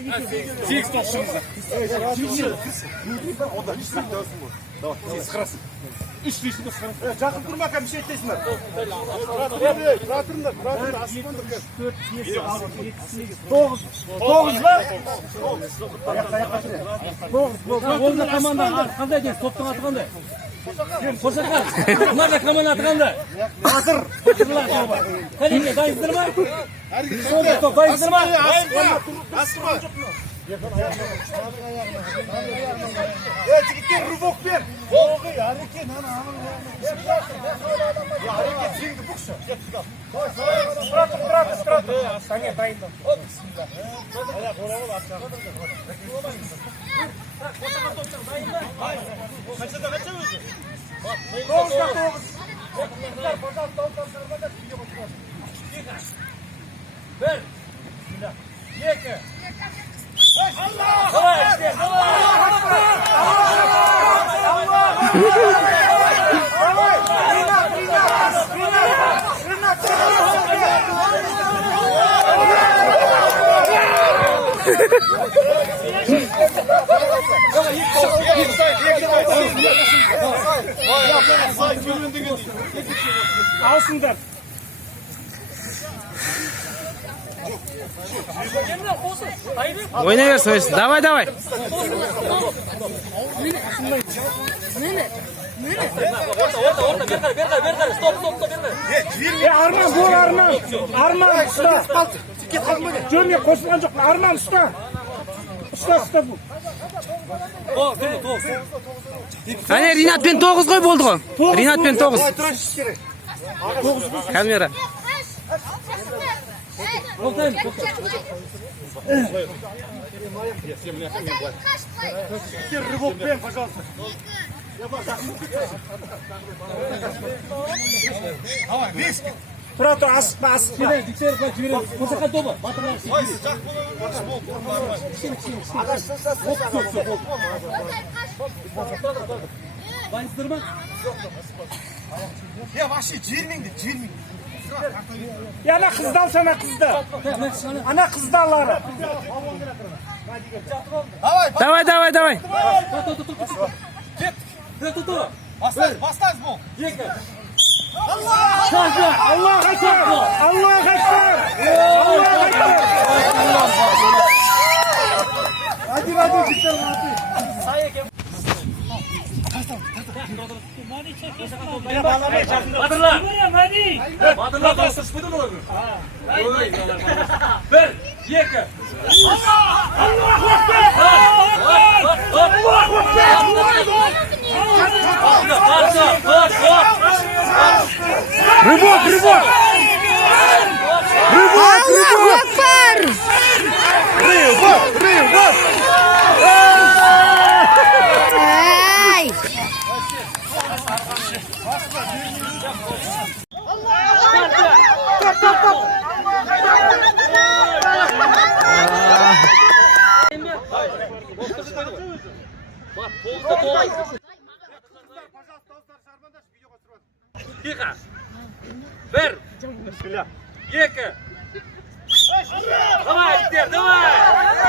Сегіз тоқсаңыздар. Үш дейсің де сықырасың. Жақын тұрма кәм шет дейсіңдер. Тұратырыңдар. Тоғыз ба? Олда команда қандай ден? Топтың аты қандай? Қосақан. Бұларда команда аты қандай? Батыр. Кәдеге дайынсыздар ма? Дайынсыздар ма? Асқыма. Жігіттен рубок бер. Әрекет, әрекет жеңді бұқшы. Тұратыр. Сәне дайындым. Қанша өзі? Тоғызға тоғыз. Bir, iki. Давай, Alsınlar. Ойнай берсін, ойсын. Давай. Арман, бұл Арман. Арман, ұста. Жөніне қосылған жоқ. Арман, ұста. Ұста бұл. Әне, Ринатпен 9 қой болды ғой. Ринатпен 9. Камера. Рыбок бен, пожалуйста. Давай, вески. Тұраты асықпа. Қосақан тобы. Дайынсыздар ма? Вообще жермеңді. Ана қызды алсана қызды. Ана қызды алары. Давай. Бастайыз бұл. Аллах Акбар. Hadi bitir. Батырлар дауысы шықпайды ма олардың? Bir, iki. Рыбок! Bir, iki. Давай, давай!